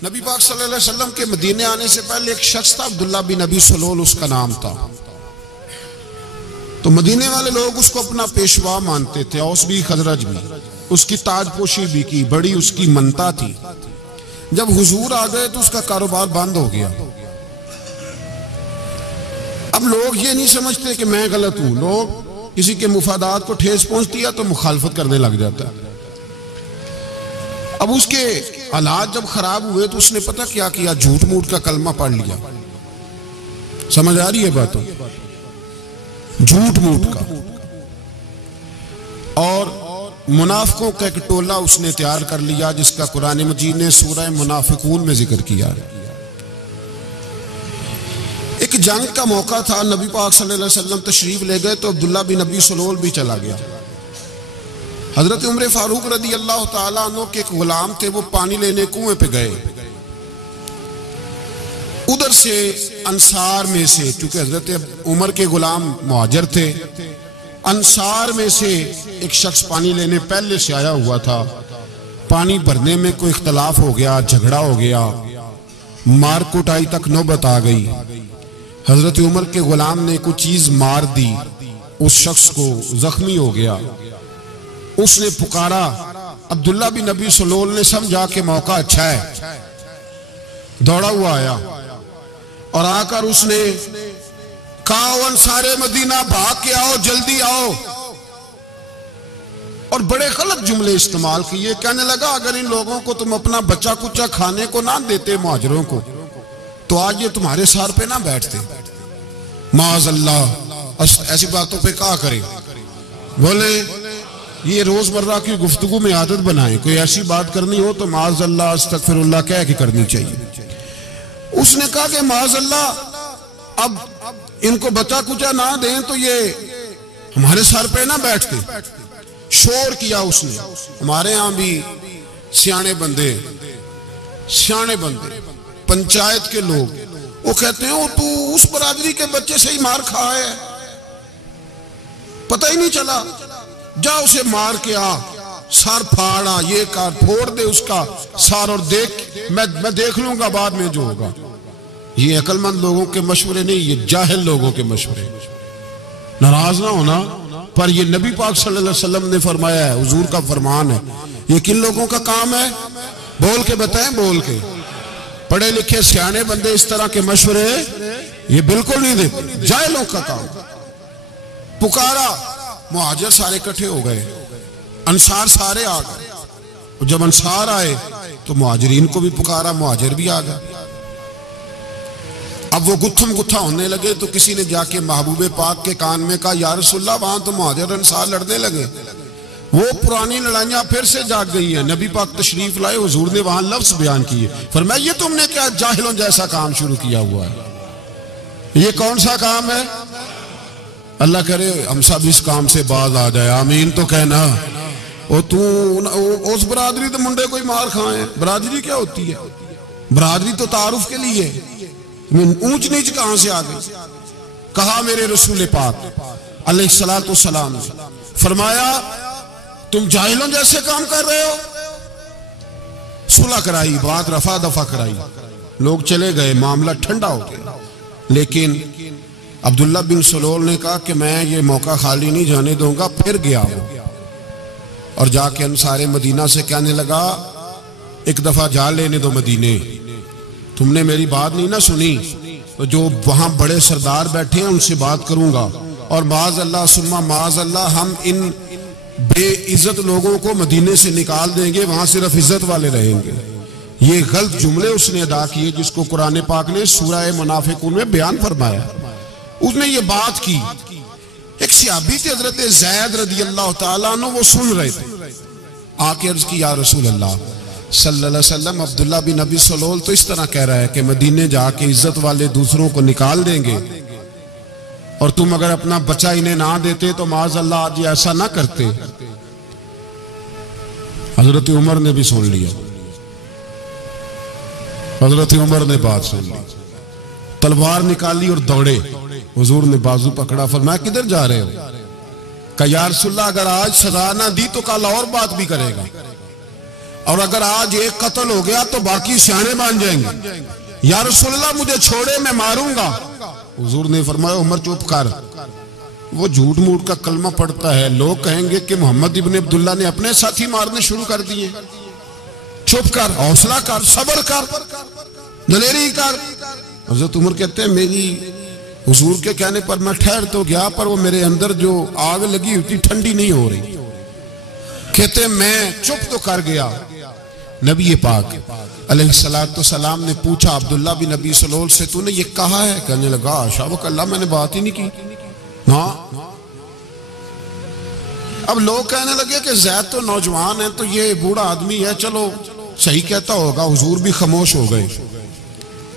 नबी पाक सल्लल्लाहु अलैहि वसल्लम के मदीने आने से पहले एक शख्स था, अब्दुल्ला बिन नबी सलोल उसका नाम था। तो मदीने वाले लोग उसको अपना पेशवा मानते थे, औस भी खजरज भी, उसकी ताजपोशी भी की, बड़ी उसकी मनता थी। जब हुजूर आ गए तो उसका कारोबार बंद हो गया। अब लोग ये नहीं समझते कि मैं गलत हूं, लोग किसी के मुफादात को ठेस पहुंचती है तो मुखालफत करने लग जाता है। अब उसके हालात जब खराब हुए तो उसने पता क्या किया, झूठ मूठ का कलमा पढ़ लिया। समझ आ रही है बातों? झूठ मूठ का। और मुनाफिकों का एक टोला उसने तैयार कर लिया, जिसका कुरान मजीद ने सूरह मुनाफिकून में जिक्र किया। एक जंग का मौका था, नबी पाक सल्लल्लाहु अलैहि वसल्लम तशरीफ ले गए तो अब्दुल्ला बिन नबी सलोल भी चला गया। हजरत उमर फारूक रदी अल्लाह ताला अन्हु के एक गुलाम थे, वो पानी लेने कुएं पे गए। उधर से अंसार में से, चूंकि हजरत उमर के गुलाम मुहाजिर थे, अंसार में से एक शख्स पानी लेने पहले से आया हुआ था। पानी भरने में कोई इख्तलाफ हो गया, झगड़ा हो गया, मार कुटाई तक नौबत आ गई। हजरत उमर के गुलाम ने कुछ चीज मार दी, उस शख्स को जख्मी हो गया। उसने पुकारा, अब्दुल्ला बिन नबी सलोल ने समझा कि मौका अच्छा है, दौड़ा हुआ आया और आकर उसने कहा, सारे मदीना भाग के आओ, जल्दी आओ। और बड़े गलत जुमले इस्तेमाल किए। कहने लगा, अगर इन लोगों को तुम अपना बच्चा कुच्चा खाने को ना देते मुहाजिरों को, तो आज ये तुम्हारे सर पे ना बैठते। माअज़ल्लाह, ऐसी बातों पे क्या करें। बोले ये रोजमर्रा की गुफ्तगू में आदत बनाए, कोई ऐसी बात करनी हो तो माअज़ल्लाह अस्तगफिरुल्लाह कह के करनी चाहिए। उसने कहा कि माअज़ल्लाह, अब इनको बचा कुचा ना दें तो ये हमारे सर पे ना बैठते। शोर किया उसने। हमारे यहां भी सियाने बंदे पंचायत के लोग, वो कहते हैं, तू उस बरादरी के बच्चे से ही मार खाया है, पता ही नहीं चला, जा उसे मार के आ, सर फाड़ा, ये कर, फोड़ दे उसका सर और देख, मैं देख लूंगा बाद में जो होगा। ये अक्लमंद लोगों के मशवरे नहीं, ये जाहिल लोगों के मशवरे। नाराज ना होना, पर ये नबी पाक सल्लल्लाहु अलैहि वसल्लम ने फरमाया है, हुजूर का फरमान है। ये किन लोगों का काम है? बोल के बताएं, बोल के। पढ़े लिखे सियाने बंदे इस तरह के मशवरे ये बिल्कुल नहीं देते, जाहिलों का काम। पुकारा, मुहाजिर सारे इकट्ठे हो गए, अंसार सारे आ गए। जब अंसार आए तो मुहाजिरीन को भी पुकारा, मुहाजिर भी आ गए। अब वो गुत्थम गुत्था होने लगे तो किसी ने जाके महबूबे पाक के कान में कहा, या रसूलल्लाह, वहां तो मुहाजिर अंसार लड़ने लगे। वो पुरानी लड़ाइयां फिर से जाग गई हैं। नबी पाक तशरीफ लाए, हुजूर ने वहां लफ्ज बयान किए, फरमाया, ये तुमने क्या जाहिलों जैसा काम शुरू किया हुआ है? ये कौन सा काम है? अल्लाह करे हम सब इस काम से बाज आ जाए, आमीन तो कहना। और तू उस बरादरी तो मुंडे कोई मार खाए। बरादरी क्या होती है? बरादरी तो तारुफ के लिए, ऊंच नीच कहां से आ गई? कहा मेरे रसूल पाक अलैहिस्सलातु वस्सलाम ने, फरमाया, तुम जाहिलों जैसे काम कर रहे हो। सुलह कराई, बात रफा दफा कराई, लोग चले गए, मामला ठंडा हो गया। लेकिन अब्दुल्ला बिन सलोल ने कहा कि मैं ये मौका खाली नहीं जाने दूंगा। फिर गया वो और जाके अंसारे मदीना से कहने लगा, एक दफा जा लेने दो मदीने, तुमने मेरी बात नहीं ना सुनी तो जो वहां बड़े सरदार बैठे हैं उनसे बात करूंगा, और माअज़ल्लाह सुम्मा माअज़ल्लाह, हम इन बेइज्जत लोगों को मदीने से निकाल देंगे, वहां सिर्फ इज्जत वाले रहेंगे। ये गलत जुमले उसने अदा किए, जिसको कुरान पाक ने सूरह मुनाफिकून में बयान फरमाया। उसने ये बात की। एक सहाबी थे हजरत ज़ैद रदी अल्लाह ताला अन्हु, वो सुन रहे थे। आके अर्ज की, या रसूल अल्लाह सल्लल्लाहु अलैहि वसल्लम, अब्दुल्ला बिन नबी सलोल तो इस तरह कह रहा है कि मदीने जाके इज्जत वाले दूसरों को निकाल देंगे, और तुम अगर अपना बच्चा इन्हें ना देते तो माअज़ल्लाह आज ऐसा ना करते। हजरत उमर ने भी सुन लिया। हजरत उमर ने बात सुन ली, तलवार निकाली और दौड़े। हुजूर ने बाजू पकड़ा, फरमाया, किधर जा रहे हो? कहा, या रसूलल्लाह, अगर आज सजा ना दी तो कल और बात भी करेगा। और अगर आज एक कत्ल हो गया तो बाकी सियाने बन जाएंगे। या रसूलल्लाह मुझे छोड़े, मैं मारूंगा। हुजूर ने फरमाया उमर चुप कर, वो झूठ मूठ का कलमा पढ़ता है, लोग कहेंगे कि मोहम्मद इब्ने अब्दुल्ला ने अपने साथी मारने शुरू कर दिए। चुप कर, हौसला कर, सब्र कर, दलेरी कर। हज़रत उमर कहते हैं मेरी हुजूर के कहने पर मैं ठहर तो गया, पर वो मेरे अंदर जो आग लगी हुई थी ठंडी नहीं हो रही। कहते मैं चुप तो कर गया। नबी पाक अलैहिस्सलातु सलाम ने पूछा अब्दुल्ला बिन अबी सलोल से, तूने ये कहा है? कहने लगा शाबक अल्लाह, मैंने बात ही नहीं की। हाँ। अब लोग कहने लगे कि ज़ैद तो नौजवान है, तो ये बूढ़ा आदमी है, चलो सही कहता होगा। हुजूर भी खामोश हो गए।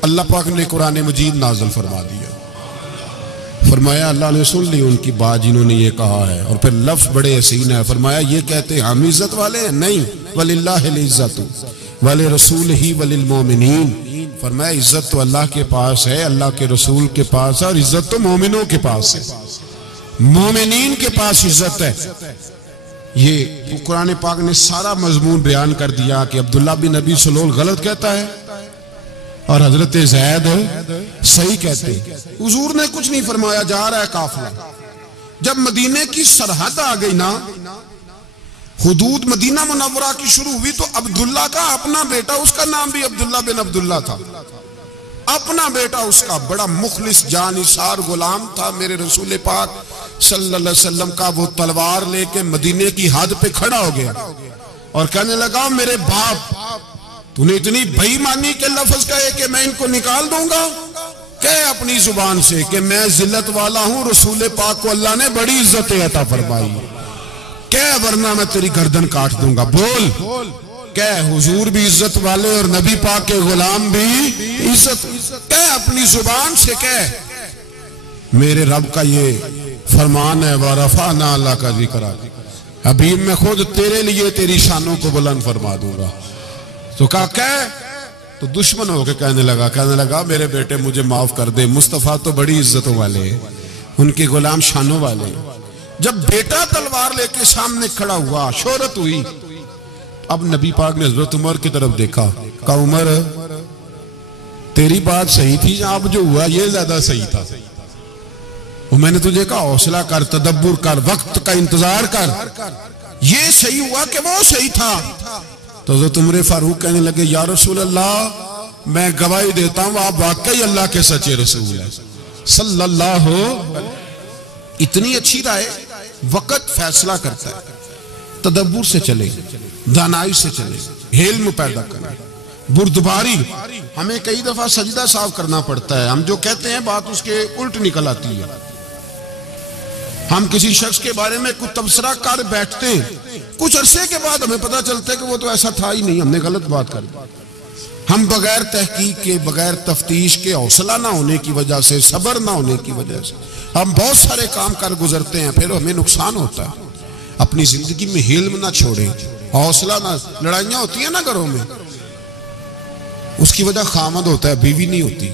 अल्लाह पाक ने कुरान मजीद नाज़िल फरमा दिया। फरमाया अल्लाह ने सुन ली उनकी बात जिन्होंने ये कहा है। और फिर लफ्ज़ बड़े हसीन है। फरमाया ये कहते हम इज्जत वाले हैं? नहीं, वलिल्लाहिल इज्जतु वले रसूलिही वलिल मोमिनीन। फरमाया इज्जत तो अल्लाह के पास है, अल्लाह के रसूल के पास है, और इज्जत तो मोमिनों के पास है, मोमिनीन के पास इज्जत है। ये कुरान पाक ने सारा मजमून बयान कर दिया कि अब्दुल्ला बिन अबी सलोल गलत कहता है और हजरत ज़ैद सही कहते। हुजूर ने कुछ नहीं फरमाया, जा रहा है काफिला। जब मदीने की सरहद आ गई ना, हुदूद मदीना मुनव्वरा की शुरू हुई, तो अब्दुल्ला का अपना बेटा, उसका नाम भी अब्दुल्ला बिन अब्दुल्ला था, अपना बेटा उसका बड़ा मुखलिस जानिसार गुलाम था मेरे रसूल पाक सल्लल्लाहु अलैहि वसल्लम का। वो तलवार लेके मदीने की हद पे खड़ा हो गया और कहने लगा मेरे बाप, तूने इतनी बेईमानी के लफ्ज कहे कि मैं इनको निकाल दूंगा? कह अपनी जुबान से कि मैं जिल्लत वाला हूं, रसूल पाक को अल्लाह ने बड़ी इज्जत अता फरमाई, कह वरना मैं तेरी गर्दन काट दूंगा। बोल, कह हुजूर भी इज्जत वाले और नबी पाक के गुलाम भी इज्जत। कह अपनी जुबान से, कह मेरे रब का ये फरमान है, वरफाना अल्लाह का जिक्र, अभी मैं खुद तेरे लिए तेरी शानों को बुलंद फरमा दूंगा। तो कह, तो दुश्मन होके कहने लगा मेरे बेटे मुझे माफ कर दे, मुस्तफा तो बड़ी इज्जतों वाले, उनके गुलाम शानों वाले। जब बेटा तलवार लेके सामने खड़ा हुआ, शोहरत हुई, अब नबी पाक ने हजरत उमर की तरफ देखा, कहा उमर तेरी बात सही थी, अब जो हुआ ये ज्यादा सही था। वो मैंने तुझे कहा हौसला कर, तदब्बुर कर, वक्त का इंतजार कर, ये सही हुआ कि वो सही था। तो हज़रत उमर फारूक कहने लगे या रसूल अल्लाह, मैं गवाही देता हूं आप वाकई अल्लाह के सच्चे रसूल हैं सल्लल्लाहु। इतनी अच्छी राय, वक्त फैसला करता है। तदब्बुर से चले, दानाई से चले, हिल्म पैदा करें, बुर्दबारी। हमें कई दफा सजदा साफ करना पड़ता है, हम जो कहते हैं बात उसके उल्ट निकल आती है। हम किसी शख्स के बारे में कुछ तबसरा कर बैठते हैं, कुछ अरसे के बाद हमें पता चलता है कि वो तो ऐसा था ही नहीं, हमने गलत बात कर दी। हम बगैर तहकीक के, बगैर तफ्तीश के, हौसला ना होने की वजह से, सब्र ना होने की वजह से हम बहुत सारे काम कर गुजरते हैं, फिर हमें नुकसान होता है। अपनी जिंदगी में हिल्म ना छोड़े, हौसला ना। लड़ाइयां होती है ना घरों में, उसकी वजह खामद होता है, बीवी नहीं होती।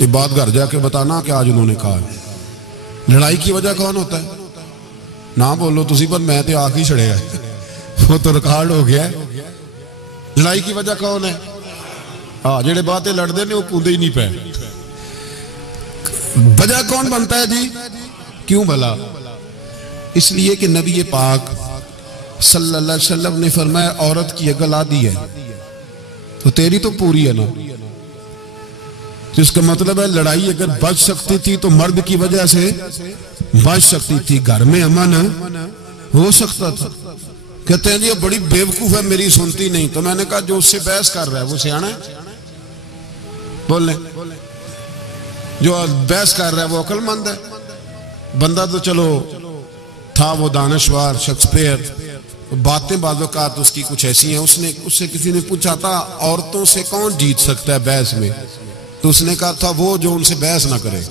ये बात घर जाके बताना कि आज उन्होंने कहा। लड़ाई की वजह कौन होता है? ना बोलो तुसी, पर मैं तो आख ही छड़े है, वो तो रिकॉर्ड हो गया। लड़ाई की वजह कौन है? हाँ, जेड़े बातें लड़ते ने वो कूदे ही नहीं पे। वजह कौन बनता है जी? क्यों भला? इसलिए कि नबी पाक सल्लल्लाहु अलैहि वसल्लम ने फरमाया औरत की अकल आधी है तो तेरी तो पूरी है ना। जिसका मतलब है लड़ाई अगर बच सकती थी तो मर्द की वजह से बच सकती थी, घर में अमन हो सकता था। कहते हैं जी ये बड़ी बेवकूफ है, मेरी सुनती नहीं। तो मैंने कहा जो उससे बहस कर रहा है वो सियाना है? बोल जो बहस कर रहा है वो अक्लमंद है? बंदा तो चलो था वो दानश्वर, शेक्सपियर, बातें बाज़-औक़ात उसकी कुछ ऐसी हैं। उससे किसी ने पूछा था औरतों से कौन जीत सकता है बहस में, तो उसने कहा था वो जो उनसे बहस ना करे,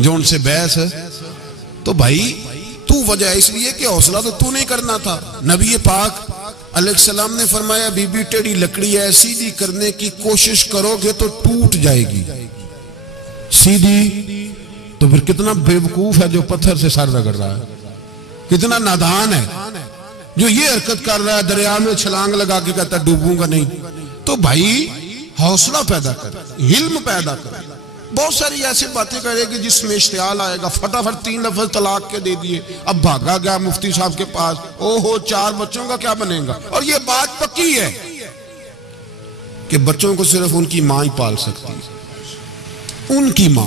जो उनसे बहस है। तो भाई तू वजह इसलिए कि हौसला तो तू नहीं करना था। नबी पाक अलैहिस्सलाम ने फरमाया बीबी टेढ़ी लकड़ी है, सीधी करने की कोशिश करोगे तो टूट जाएगी। सीधी तो फिर कितना बेवकूफ है जो पत्थर से सर रगड़ रहा है, कितना नादान है जो ये हरकत कर रहा है, दरिया में छलांग लगा के कहता डूबूंगा नहीं। तो भाई हौसला पैदा कर, हिल्म पैदा कर। बहुत सारी ऐसी बातें करेगी जिसमें इश्तियाल आएगा, फटाफट 3 लफ्ज तलाक के दे दिए, अब भागा गया मुफ्ती साहब के पास, ओहो 4 बच्चों का क्या बनेगा। और ये बात पक्की है कि बच्चों को सिर्फ उनकी मां ही पाल सकती है, उनकी मां।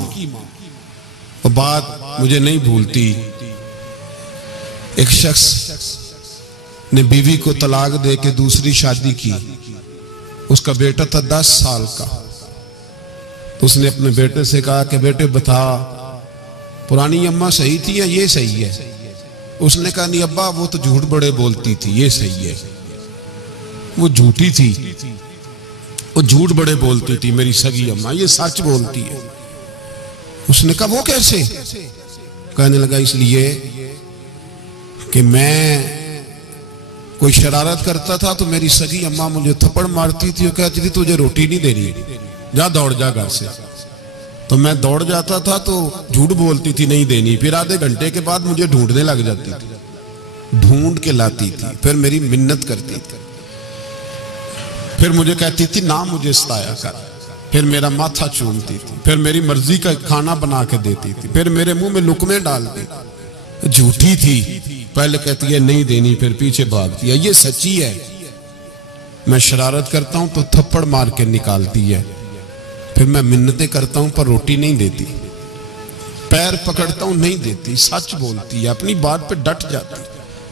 वो बात मुझे नहीं भूलती, एक शख्स ने बीवी को तलाक दे के दूसरी शादी की। उसका बेटा था 10 साल का। उसने अपने बेटे से कहा कि बेटे बता, पुरानी अम्मा सही थी या ये सही है? उसने कहा नहीं अब्बा, वो तो झूठ बड़े बोलती थी, ये सही है। वो झूठी थी, वो झूठ बड़े बोलती थी मेरी सगी अम्मा, ये सच बोलती है। उसने कहा वो कैसे? कहने लगा इसलिए कि मैं कोई शरारत करता था तो मेरी सगी अम्मा मुझे थप्पड़ मारती थी और कहती थी तुझे रोटी नहीं देनी, जा दौड़ जा घर से। तो मैं दौड़ जाता था तो झूठ बोलती थी नहीं देनी, फिर आधे घंटे के बाद मुझे ढूंढने लग जाती थी, ढूंढ के लाती थी, फिर मेरी मिन्नत करती थी, फिर मुझे कहती थी ना मुझे सताया कर, फिर मेरा माथा चूमती थी, फिर मेरी मर्जी का खाना बना के देती थी, फिर मेरे मुंह में लुकमे डालती थी। झूठी थी, पहले कहती है नहीं देनी, फिर पीछे भागती है। ये सच्ची है, मैं शरारत करता हूं तो थप्पड़ मार के निकालती है, फिर मैं मिन्नतें करता हूं पर रोटी नहीं देती, पैर पकड़ता हूं नहीं देती, सच बोलती है, अपनी बात पे डट जाती।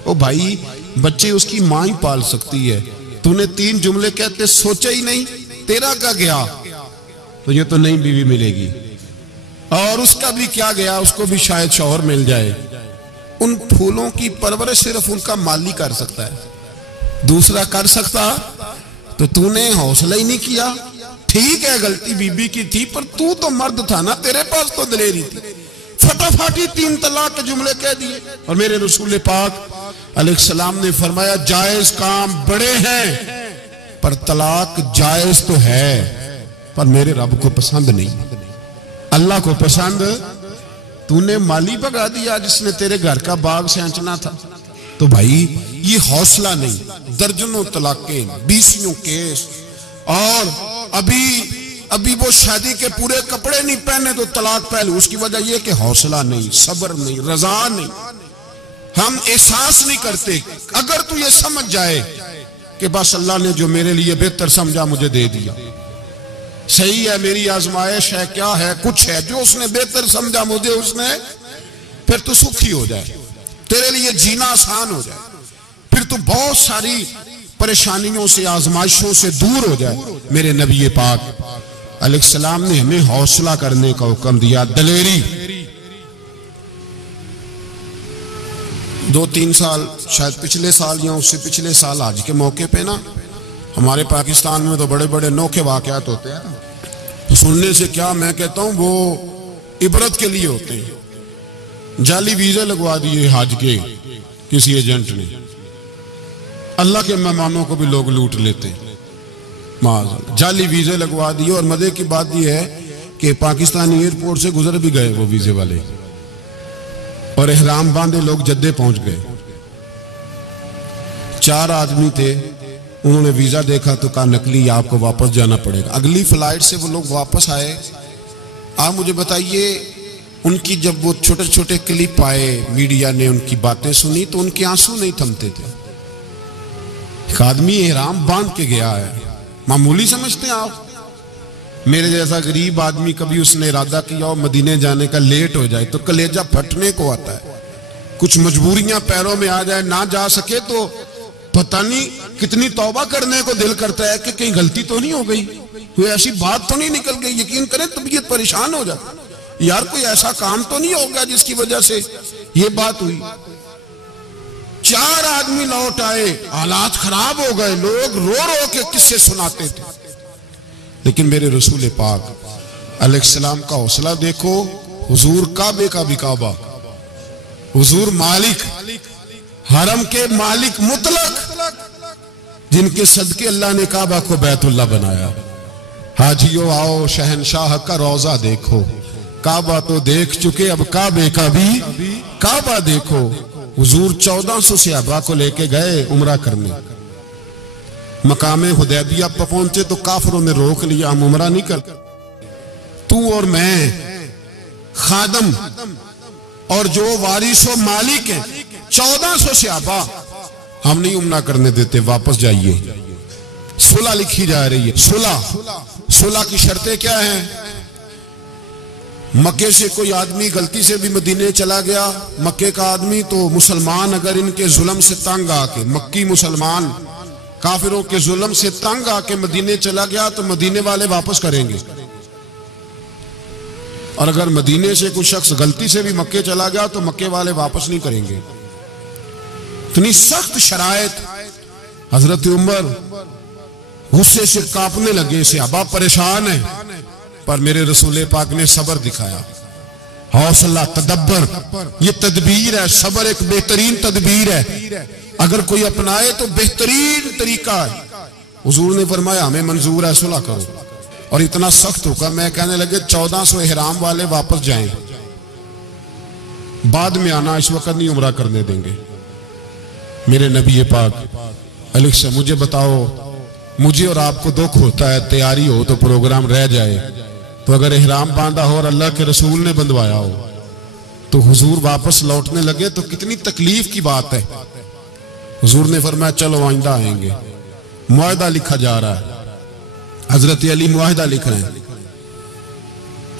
ओ भाई, बच्चे उसकी मां ही पाल सकती है। तूने 3 जुमले कहते सोचा ही नहीं, तेरा क्या गया? तो ये तो नई बीवी मिलेगी, और उसका भी क्या गया, उसको भी शायद शौहर मिल जाए। उन फूलों की परवरिश सिर्फ उनका माली कर सकता है, दूसरा कर सकता? तो तूने हौसला ही नहीं किया। ठीक है गलती बीबी की थी, पर तू तो मर्द था ना, तेरे पास तो दलेरी थी। फटाफटी 3 तलाक के जुमले कह दिए। और मेरे रसूल पाक अलैहिस्सलाम ने फरमाया जायज काम बड़े हैं, पर तलाक जायज तो है, पर मेरे रब को पसंद नहीं, अल्लाह को पसंद। तूने माली भगा दिया जिसने तेरे घर का बाग सेंचना था। तो भाई ये हौसला नहीं, दर्जनों तलाकें, 20 केस, और अभी वो शादी के पूरे कपड़े नहीं पहने तो तलाक पहले। उसकी वजह यह कि हौसला नहीं, सब्र नहीं, रजा नहीं, हम एहसास नहीं करते। अगर तू ये समझ जाए कि बस अल्लाह ने जो मेरे लिए बेहतर समझा मुझे दे दिया, सही है, मेरी आजमाइश है, क्या है, कुछ है, जो उसने बेहतर समझा मुझे उसने, फिर तू सुखी हो जाए, तेरे लिए जीना आसान हो जाए, फिर तू बहुत सारी परेशानियों से, आजमाइशों से दूर हो जाए। मेरे नबी पाक अलैहिस्सलाम ने हमें हौसला करने का हुक्म दिया, दलेरी। 2-3 साल, शायद पिछले साल या उससे पिछले साल आज के मौके पे ना, हमारे पाकिस्तान में तो बड़े बड़े अनोखे वाकयात होते हैं। तो सुनने से क्या, मैं कहता हूं वो इबरत के लिए होते हैं। जाली वीजे लगवा दिए हज के किसी एजेंट ने, अल्लाह के मेहमानों को भी लोग लूट लेते, माज़अल्लाह, जाली वीजे लगवा दिए। और मजे की बात यह है कि पाकिस्तानी एयरपोर्ट से गुजर भी गए वो वीजे वाले, और एहराम बांधे लोग जद्दे पहुंच गए। 4 आदमी थे, उन्होंने वीजा देखा तो कहा नकली, आपको वापस जाना पड़ेगा। अगली फ्लाइट से वो लोग वापस आए। आप मुझे बताइए, उनकी जब वो छोटे छोटे क्लिप आए, मीडिया ने उनकी बातें सुनी तो उनके आंसू नहीं थमते थे। एक आदमी एहराम बांध के गया है, मामूली समझते हैं आप? मेरे जैसा गरीब आदमी, कभी उसने इरादा किया और मदीने जाने का लेट हो जाए तो कलेजा फटने को आता है, कुछ मजबूरियां पैरों में आ जाए, ना जा सके तो पता नहीं कितनी तौबा करने को दिल करता है कि कहीं गलती तो नहीं हो गई, कोई ऐसी बात तो नहीं निकल गई। यकीन करें तबीयत परेशान हो जाती, यार कोई ऐसा काम तो नहीं होगा जिसकी वजह से ये बात हुई। 4 आदमी लौट आए, हालात खराब हो गए, लोग रो रो के किस्से सुनाते थे। लेकिन मेरे रसूल पाक अलैहिस्सलाम का हौसला देखो। हुजूर काबे का भी काबा, हुजूर मालिक, हरम के मालिक मुतलक, जिनके सदके अल्लाह ने काबा को बैतुल्लाह बनाया। हाजियो आओ शहनशाह का रोजा देखो, काबा तो देख चुके, अब काबे का भी काबा देखो। हुजूर 1400 सहाबा को लेके गए उम्रा करने। मकामे हुदैबिया पर पहुंचे तो काफिरों ने रोक लिया, हम उम्रा नहीं कर, तू और मैं खादम और जो वारिसो मालिक हैं 1400 सहाबा हम नहीं उम्रा करने देते, वापस जाइए। सुलह लिखी जा रही है। सुलह की शर्तें क्या हैं? मक्के से कोई आदमी गलती से भी मदीने चला गया, मक्के का आदमी, तो मुसलमान अगर इनके जुल्म से तंग आके, मक्की मुसलमान काफिरों के जुल्म से तंग आके मदीने चला गया तो मदीने वाले वापस करेंगे। और अगर मदीने से कोई शख्स गलती से भी मक्के चला गया तो मक्के वाले वापस नहीं करेंगे। इतनी सख्त शराइत। हजरत उमर गुस्से से कांपने लगे, सहाबा परेशान है, पर मेरे रसूल पाक ने सब्र दिखाया। हौसला, तदब्बर, ये तदबीर है। सब्र एक बेहतरीन तदबीर है, अगर कोई अपनाए तो बेहतरीन तरीका है। हुजूर ने फरमाया हमें मंजूर है, सुलह करो। और इतना सख्त होकर मैं कहने लगे 1400 इहराम वाले वापस जाएं, बाद में आना, इस वक्त नहीं उम्रा करने देंगे। मेरे नबी पाक अलैहि सल्लम, मुझे बताओ, मुझे और आपको दुख होता है तैयारी हो तो प्रोग्राम रह जाए, तो अगर इहराम बांधा हो और अल्लाह के रसूल ने बंधवाया हो तो हुजूर वापस लौटने लगे तो कितनी तकलीफ की बात है। हुजूर ने फरमाया चलो आइंदा आएंगे। मुआहदा लिखा जा रहा है, हजरत अली मुआहदा लिख रहे हैं,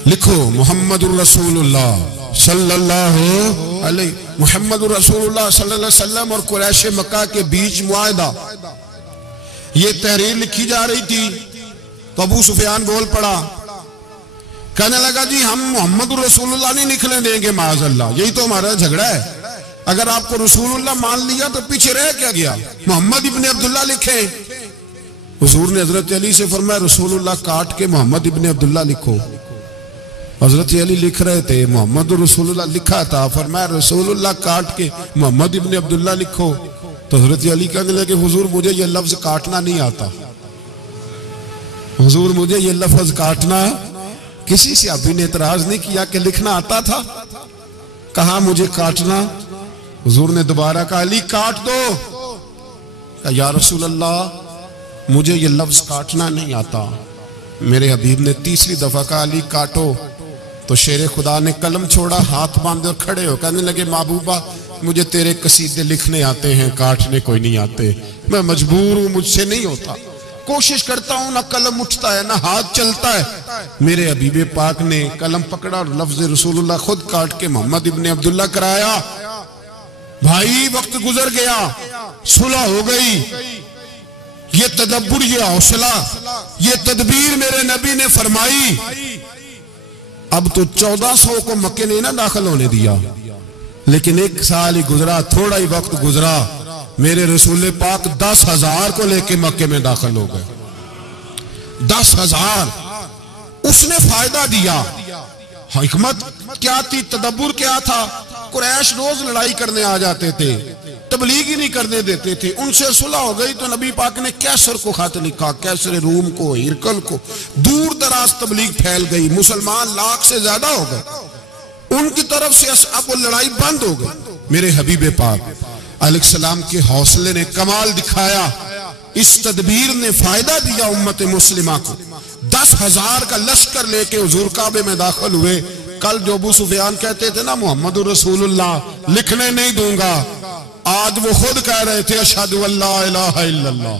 लिखो मुहम्मदुर रसूलुल्लाह सल्लल्लाहु अलैहि मुहम्मदुर रसूलुल्लाह सल्लल्लाहु अलैहि वसल्लम और कुरैश मक्का के बीच मुआहदा। ये तहरीर लिखी जा रही थी तो अबू सुफियान बोल पड़ा, कहने लगा जी हम मोहम्मद रसूलुल्लाह नहीं निकलने देंगे माज़अल्लाह, यही तो हमारा झगड़ा है। अगर आपको रसूलुल्लाह मान लिया तो पीछे रह क्या गया, मोहम्मद इब्ने अब्दुल्लाह लिखे। हुजूर ने हजरत अली से फरमाया रसूलुल्लाह काट के मोहम्मद इब्ने अब्दुल्लाह लिखो। हजरत अली लिख रहे थे, मोहम्मद रसूलुल्लाह लिखा था, फरमाया रसूलुल्लाह काट के मोहम्मद इब्ने अब्दुल्लाह लिखो। तो हजरत अली कहने लगे हुजूर मुझे ये लफ्ज काटना नहीं आता, हुजूर मुझे ये लफ्ज काटना। किसी से अभी ने इतराज नहीं किया कि लिखना आता था, कहा मुझे काटना। हुजूर ने दोबारा कहा अली काट दो। कहा या रसूल अल्लाह मुझे ये लफ्ज काटना नहीं आता। मेरे हबीब ने तीसरी दफा कहा अली काटो। तो शेर खुदा ने कलम छोड़ा, हाथ बांधे और खड़े हो कहने लगे महबूबा मुझे तेरे कसीदे लिखने आते हैं, काटने कोई नहीं आते, मैं मजबूर हूं, मुझसे नहीं होता, कोशिश करता हूं, ना कलम उठता है ना हाथ चलता है। मेरे हबीबे पाक ने कलम पकड़ा और लफ्ज रसूलुल्लाह खुद काट के मोहम्मद इब्ने अब्दुल्लाह कराया। भाई वक्त गुजर गया, सुलह हो गई। ये तदब्बुर, ये हौसला, ये तदबीर मेरे नबी ने फरमाई। अब तो 1400 को मक्के ने ना दाखिल होने दिया, लेकिन एक साल ही गुजरा, थोड़ा ही वक्त गुजरा, मेरे रसूल पाक 10,000 को लेके मक्के में दाखिल हो गए। 10,000 उसने फायदा दिया। हिकमत क्या थी, तदब्बुर क्या था? कुरैश रोज लड़ाई करने आ जाते थे, तबलीग ही नहीं करने देते थे। उनसे सुलह हो गई तो नबी पाक ने कैसर को खत लिखा, कैसर रूम को, हिरकल को, दूर दराज तबलीग फैल गई, मुसलमान लाख से ज्यादा हो गए, उनकी तरफ से अब वो लड़ाई बंद हो गई। मेरे हबीब पाक अलैहिस्सलाम के हौसले ने कमाल दिखाया, इस तदबीर ने फायदा दिया उम्मत मुस्लिमा को। 10,000 का लश्कर लेके हुजूर काबे में दाखिल हुए। कल जो अबू सुफियान कहते थे ना मोहम्मद रसूलुल्लाह लिखने नहीं दूंगा, आज वो खुद कह रहे थे अशहदु अल्ला इलाहा इल्लल्लाह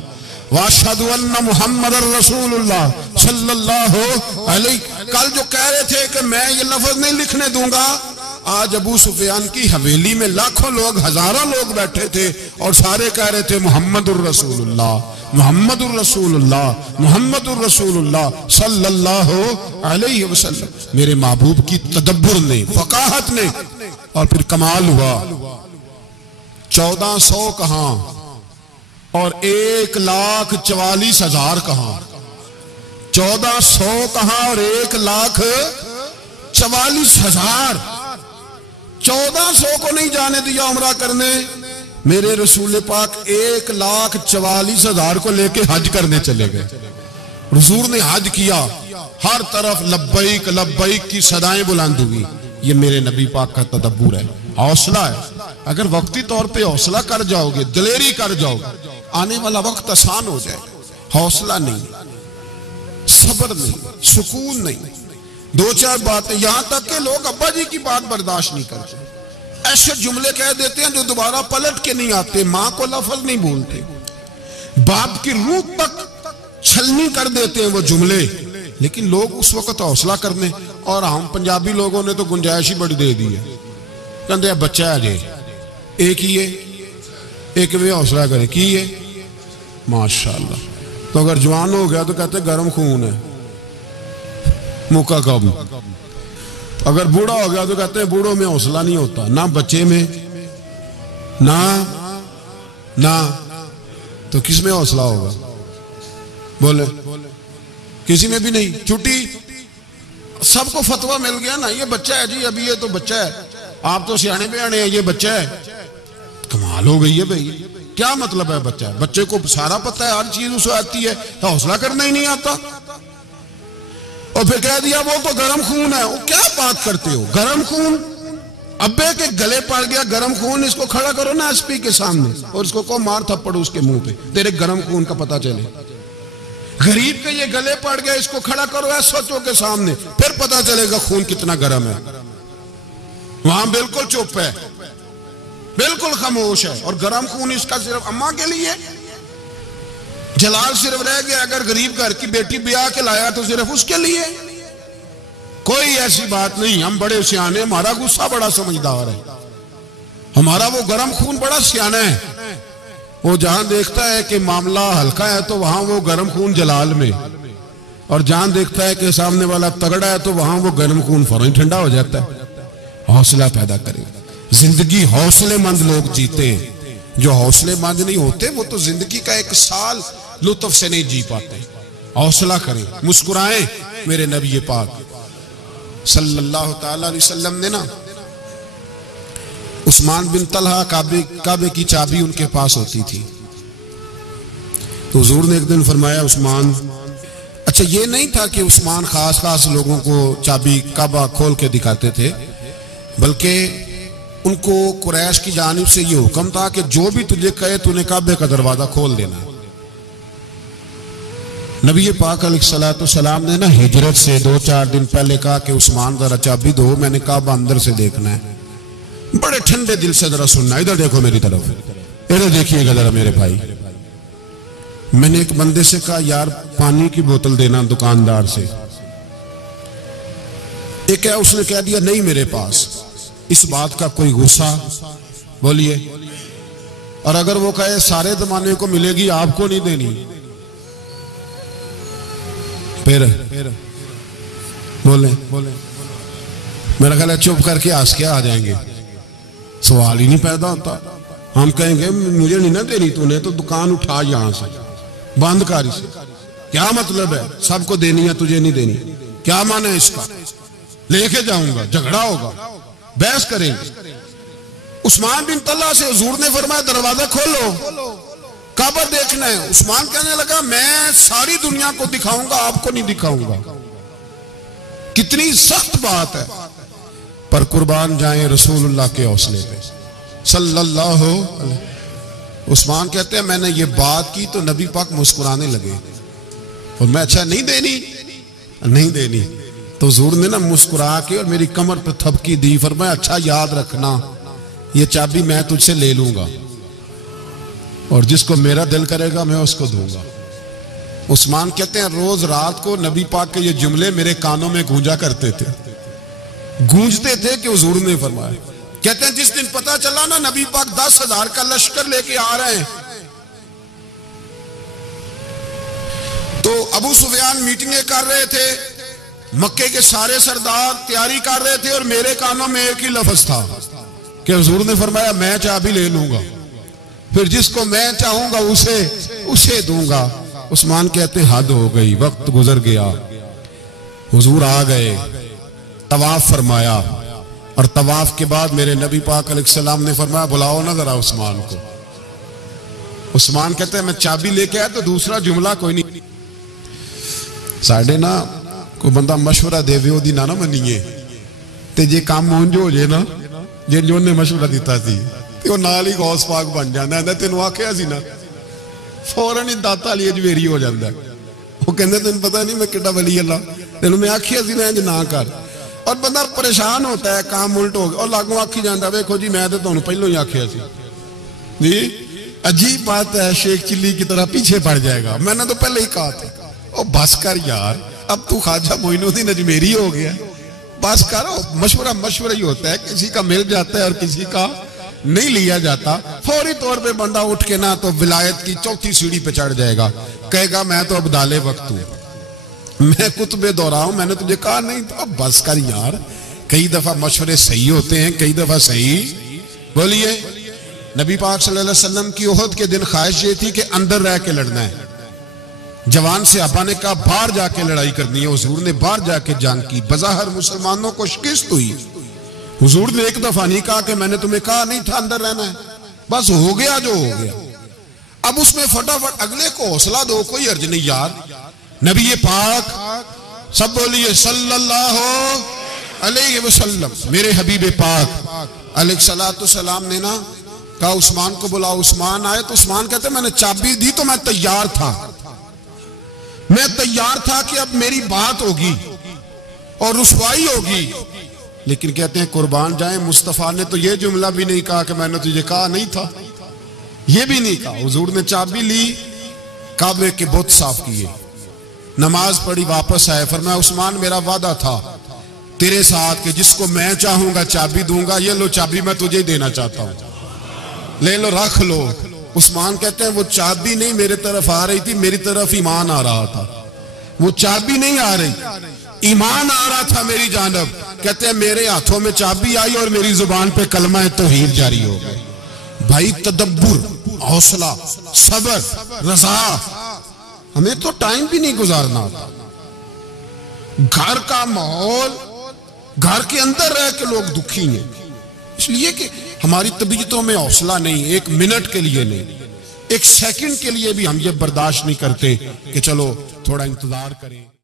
व अशहदु अन्ना मुहम्मदर रसूलुल्लाह सल्लल्लाहु अलैहि। कल जो कह रहे थे कि मैं ये लफ्ज नहीं लिखने दूंगा, आज अबू सुफियान की हवेली में लाखों लोग, हजारों लोग बैठे थे और सारे कह रहे थे मुहम्मदुर रसूलुल्लाह मुहम्मदुर रसूलुल्लाह मुहम्मदुर रसूलुल्लाह सल्लल्लाहु अलैहि वसल्लम। मेरे महबूब की तदब्बुर ने, फकाहत ने, और फिर कमाल हुआ। 1400 कहां और 1,44,000 कहां, 1400 कहां और 1,44,000। 1400 को नहीं जाने दिया उम्रा करने। मेरे रसूल पाक 1,44,000 को लेके हज करने चले गए। हुजूर ने हज किया, हर तरफ लब्बैक लब्बैक की सदाएं बुलंद हुई। ये मेरे नबी पाक का तदब्बुर है, हौसला है। अगर वक्ती तौर पे हौसला कर जाओगे, दिलेरी कर जाओगे, आने वाला वक्त आसान हो जाएगा। हौसला नहीं, सब्र नहीं, सुकून नहीं, दो चार बातें, यहां तक के लोग अब्बा जी की बात बर्दाश्त नहीं करते, ऐसे जुमले कह देते हैं जो दोबारा पलट के नहीं आते, मां को लफ्ज नहीं बोलते, बाप की रूह तक छलनी कर देते हैं वो जुमले। लेकिन लोग उस वक्त हौसला करने, और हम पंजाबी लोगों ने तो गुंजाइश ही बड़ी दे दी है, कहते बच्चा है जे एक ही है, एक भी हौसला करे की है माशाल्लाह। तो अगर जवान हो गया तो कहते गर्म खून है, मुका कब। अगर बूढ़ा हो गया तो कहते हैं बूढ़ों में हौसला नहीं होता, ना बच्चे में ना ना, तो किस में हौसला होगा? बोले किसी में भी नहीं। छुट्टी, सबको फतवा मिल गया ना, ये बच्चा है जी, अभी ये तो बच्चा है, आप तो सियाने बयाने हैं, ये बच्चा है। कमाल हो गई है भाई, क्या मतलब है बच्चा है? बच्चे को सारा पता है, हर चीज उसे आती है, तो हौसला करना ही नहीं आता। और फिर कह दिया वो तो गर्म खून है। वो क्या बात करते हो, गर्म खून? अब्बे के गले पड़ गया गर्म खून, इसको खड़ा करो ना एसपी के सामने और इसको को मार थप्पड़ उसके मुंह पे, तेरे गर्म खून का पता चले। गरीब के ये गले पड़ गया, इसको खड़ा करो एसओ के सामने, फिर पता चलेगा खून कितना गर्म है। वहां बिल्कुल चुप है, बिल्कुल खामोश है, और गर्म खून इसका सिर्फ अम्मा के लिए। जलाल सिर्फ रह गया, अगर गरीब घर की बेटी ब्याह के लाया तो सिर्फ उसके लिए। कोई ऐसी बात नहीं, हम बड़े सियाने, हमारा गुस्सा बड़ा समझदार है, हमारा वो गर्म खून बड़ा सियाना है। वो जहां देखता है कि मामला हल्का है तो वहां वो गर्म खून जलाल में, और जहां देखता है कि सामने वाला तगड़ा है तो वहां वो गर्म खून फौरन ठंडा हो जाता है। हौसला पैदा करें, जिंदगी हौसलेमंद लोग जीते हैं, जो हौसलेमंद नहीं होते वो तो जिंदगी का एक साल लुत्फ से नहीं जी पाते। हौसला करें, मुस्कुराएं। मेरे नबी पाक सल्लल्लाहु तआला अलैहि वसल्लम ने ना उस्मान बिन तलहा, काबे की चाबी उनके पास होती थी, तो हुजूर ने एक दिन फरमाया उस्मान, अच्छा ये नहीं था कि उस्मान खास खास लोगों को चाबी काबा खोल के दिखाते थे, बल्कि उनको कुरैश की जानिब से ये हुक्म था कि जो भी तुझे कहे तूने काबे का दरवाजा खोल देना। नबी पाक अलैहिस्सलाम ने ना हिजरत से 2-4 दिन पहले कहा कि उस्मान जरा चाबी दो, मैंने काबा अंदर से देखना है। बड़े ठंडे दिल से जरा सुनना, इधर देखो मेरी तरफ, इधर देखिएगा जरा मेरे भाई। मैंने एक बंदे से कहा यार पानी की बोतल देना दुकानदार से, एक है उसने कह दिया नहीं मेरे पास। इस बात का कोई गुस्सा? बोलिए। और अगर वो कहे सारे जमाने को मिलेगी आपको नहीं देनी, फिर बोले मेरा ख्याल है चुप करके हंस के आ जाएंगे, सवाल ही नहीं पैदा होता। हम कहेंगे मुझे नहीं ना देनी, तूने तो दुकान उठा यहां से, बंद कर इसे। क्या मतलब है सबको देनी है तुझे नहीं देनी? क्या माने है इसका? लेके जाऊंगा, झगड़ा होगा, बहस करेंगे। उस्मान बिन तल्हा से हुजूर ने फरमाया दरवाजा खोलो, काबा देखना है। उस्मान कहने लगा मैं सारी दुनिया को दिखाऊंगा, आपको नहीं दिखाऊंगा। कितनी सख्त बात है, पर कुर्बान जाएं रसूलुल्लाह के हौसले पे सल्लल्लाहु अलैहि। उस्मान कहते हैं मैंने ये बात की तो नबी पाक मुस्कुराने लगे, और मैं अच्छा नहीं देनी, नहीं देनी। तो हुजूर ने ना मुस्कुरा के और मेरी कमर पे थपकी दी, फरमाया अच्छा याद रखना ये चाबी मैं तुझसे ले लूंगा, और जिसको मेरा दिल करेगा मैं उसको दूंगा। उस्मान कहते हैं रोज रात को नबी पाक के ये जुमले मेरे कानों में गूंजा करते थे, गूंजते थे कि हुजूर ने फरमाया। कहते हैं जिस दिन पता चला ना नबी पाक 10,000 का लश्कर लेके आ रहे हैं, तो अबू सुफियान मीटिंगें कर रहे थे, मक्के के सारे सरदार तैयारी कर रहे थे, और मेरे कानों में एक ही लफ्ज था कि हुजूर ने फरमाया मैं चाबी ले लूंगा, फिर जिसको मैं चाहूंगा उसे दूंगा। उस्मान कहते हद हो गई, वक्त गुजर गया, हुजूर आ गए, तवाफ फरमाया, और तवाफ के बाद मेरे नबी पाक अलैहिस्सलाम ने फरमाया बुलाओ ना जरा उस्मान को। उस्मान कहते हैं मैं चाबी लेके आया तो दूसरा जुमला कोई नहीं। साढ़े ना कोई बंदा मशवरा देवे ओदी ना मनीए, ते जे काम उंज हो जाए ना जे जो ने मशवरा दिता सी तो नाल ही गौस पाक बन जाता। तेन आख्या सी ना, फौरन ही दाता वाली अजमेरी हो जाता है। वो कहते तेन पता नहीं मैं कितना वली अल्लाह, तेन मैं आखिया सी ना इंज ना कर। और बंदा परेशान होता है, काम उल्ट हो गया और लागू आखी जाता, वेखो जी मैं तो तुहानू पहलों ही आखिया सी जी। अजीब बात है, शेख चिल्ली की तरह पीछे पड़ जाएगा, मैंने तो पहले ही कहा था। ओ बस कर यार, अब तू ख्वाजा मोइनुद्दीन अजमेरी हो गया, बस कर। मशवरा मशवरा ही होता है, किसी का मिल जाता है और किसी का नहीं लिया जाता। फौरी तौर पे बंदा उठ के ना तो विलायत की चौथी सीढ़ी पे चढ़ जाएगा, कहेगा मैं तो अब्दाले वक्त हूं, मैं कुतबे दौरा हूं, मैंने तुझे कहा नहीं था। अब बस कर यार, कई दफा मशवरे सही होते हैं, कई दफा सही। बोलिए, नबी पाक सल्लल्लाहु अलैहि वसल्लम की ओहद के दिन ख्वाहिश ये थी कि अंदर रह के लड़ना है। जवान से अब्बा ने कहा बाहर जाके लड़ाई करनी है। हुजूर ने बाहर जाके जंग की, बज़ाहिर मुसलमानों को शिकस्त हुई। हुजूर ने एक दफा नहीं कहा कि मैंने तुम्हें कहा नहीं था अंदर रहना है, बस हो गया जो हो गया। अब उसमें फटाफट अगले को हौसला दो, कोई अर्ज नहीं यार। नबी पाक, सब बोलिए सल्लल्लाहु अलैहि वसल्लम, मेरे हबीब पाक अलैहिस्सलातु सलाम ने ना कहा उस्मान को बुलाओ। उस्मान आए तो उस्मान कहते मैंने चाबी दी तो मैं तैयार था, मैं तैयार था कि अब मेरी बात होगी और रुसवाई होगी। लेकिन कहते हैं कुर्बान जाए, मुस्तफा ने तो ये जुमला भी नहीं कहा कि मैंने तुझे कहा नहीं था, ये भी नहीं कहा। हुजूर ने चाबी ली, काबे के बुत साफ किए, नमाज पढ़ी, वापस आए, फरमाया उस्मान मेरा वादा था तेरे साथ कि जिसको मैं चाहूंगा चाबी दूंगा, ये लो चाबी मैं तुझे देना चाहता हूं, ले लो रख लो। उस्मान कहते हैं वो चाबी नहीं मेरे तरफ आ रही थी, मेरी तरफ ईमान आ रहा था। वो चाबी नहीं आ रही, ईमान आ रहा था मेरी जानब। कहते हैं मेरे हाथों में चाबी आई और मेरी जुबान पे कलमा तौहीद जारी हो गया। भाई तदब्बुर, हौसला, सब्र, रज़ा, हमें तो टाइम भी नहीं गुजारना था। घर का माहौल, घर के अंदर रह के लोग दुखी हैं, इसलिए कि हमारी तबीयतों में हौसला नहीं, एक मिनट के लिए नहीं, एक सेकंड के लिए भी हम ये बर्दाश्त नहीं करते कि चलो थोड़ा इंतजार करें।